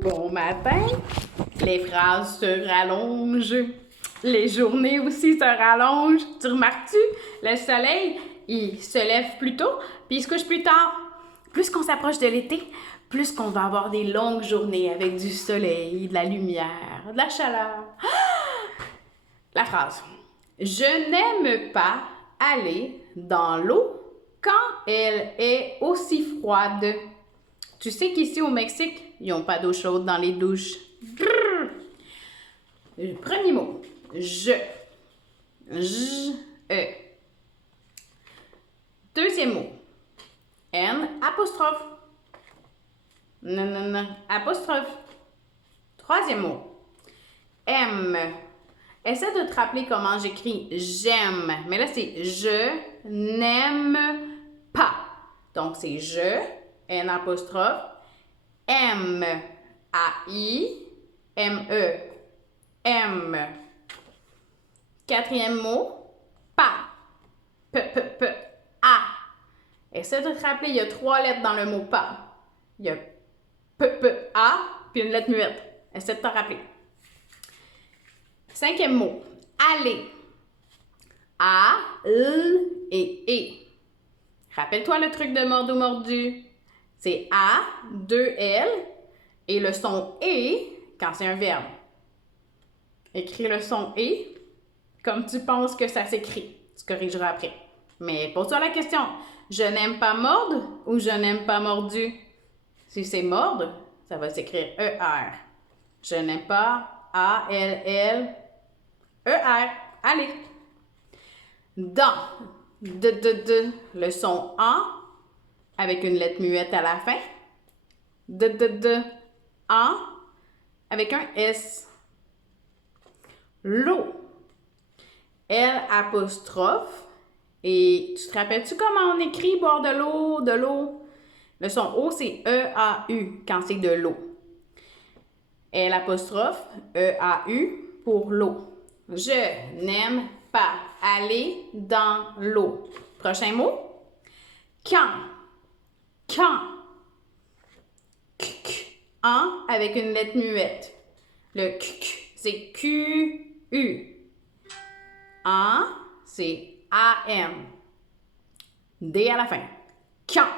bon matin. Les phrases se rallongent. Les journées aussi se rallongent. Tu remarques-tu? Le soleil, il se lève plus tôt, puis il se couche plus tard. Plus qu'on s'approche de l'été, plus qu'on va avoir des longues journées avec du soleil, de la lumière, de la chaleur. La phrase. Je n'aime pas aller dans l'eau quand elle est aussi froide. Tu sais qu'ici au Mexique, ils n'ont pas d'eau chaude dans les douches. Brrr. Premier mot. Je. J-E. Deuxième mot. N apostrophe. Non. Apostrophe. Troisième mot. M. Essaie de te rappeler comment j'écris j'aime. Mais là, c'est je n'aime pas. Donc, c'est je, N apostrophe, M, A-I, M-E, M. Quatrième mot, pas, P-P-P-A. Essaie de te rappeler, il y a 3 lettres dans le mot pas. Il y a P-P-A, puis une lettre muette. Essaie de te rappeler. Cinquième mot, aller. A, L et E. Rappelle-toi le truc de mordu. C'est A, 2 L et le son E quand c'est un verbe. Écris le son E comme tu penses que ça s'écrit. Tu corrigeras après. Mais pose-toi la question. Je n'aime pas mordre ou je n'aime pas mordu? Si c'est mordre, ça va s'écrire E-R. Je n'aime pas A-L-L E-R. Allez. Dans. Le son en avec une lettre muette à la fin. En avec un S. L'eau. L apostrophe. Et tu te rappelles-tu comment on écrit boire de l'eau? Le son O, c'est E-A-U quand c'est de l'eau. L apostrophe, E-A-U pour l'eau. Je n'aime pas aller dans l'eau. Prochain mot. Quand. En avec une lettre muette. Le Q, c'est Q-U. En, c'est A-M. D à la fin. Quand.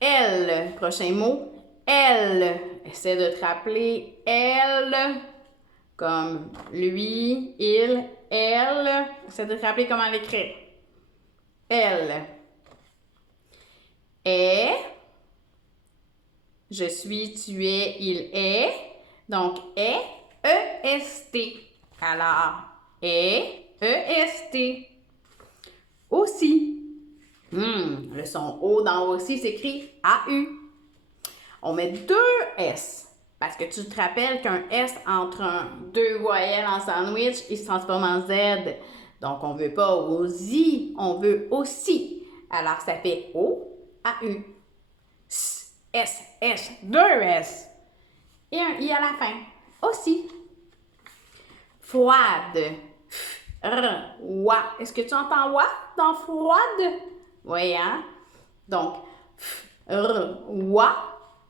Elle. Prochain mot. Elle. Essaie de te rappeler. Elle. Comme lui, il, elle. Essaie de te rappeler comment l'écrire. Elle. Est. Je suis, tu es, il est. Donc, est, E-S-T. Alors, est, E-S-T. Aussi. Le son O dans aussi s'écrit A-U. On met 2 S. Parce que tu te rappelles qu'un S entre 2 voyelles en sandwich, il se transforme en Z. Donc, on ne veut pas aussi, on veut aussi. Alors, ça fait O-A-U. S, S, 2 S. Et un I à la fin. Aussi. Froide. Wa. Est-ce que tu entends wa dans froide? Oui, hein? Donc, wa,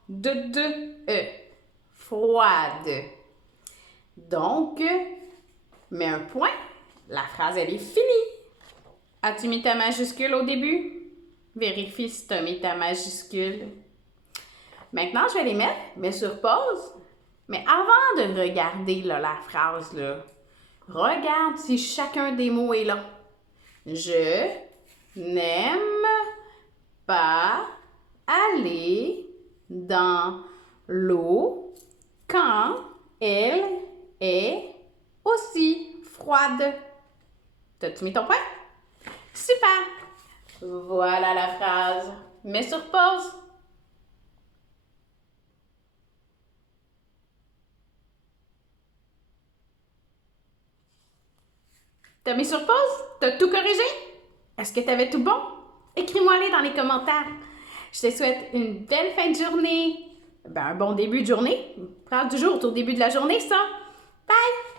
E. Froide. Donc, mets un point. La phrase, elle est finie. As-tu mis ta majuscule au début? Vérifie si tu as mis ta majuscule. Maintenant, je vais les mettre, mais sur pause. Mais avant de regarder là, la phrase, là, regarde si chacun des mots est là. Je n'aime pas aller dans l'eau quand elle est aussi froide. T'as-tu mis ton point? Super! Voilà la phrase. Mets sur pause. T'as mis sur pause? T'as tout corrigé? Est-ce que t'avais tout bon? Écris-moi-les dans les commentaires. Je te souhaite une belle fin de journée. Un bon début de journée. Prends du jour au début de la journée, ça. Bye!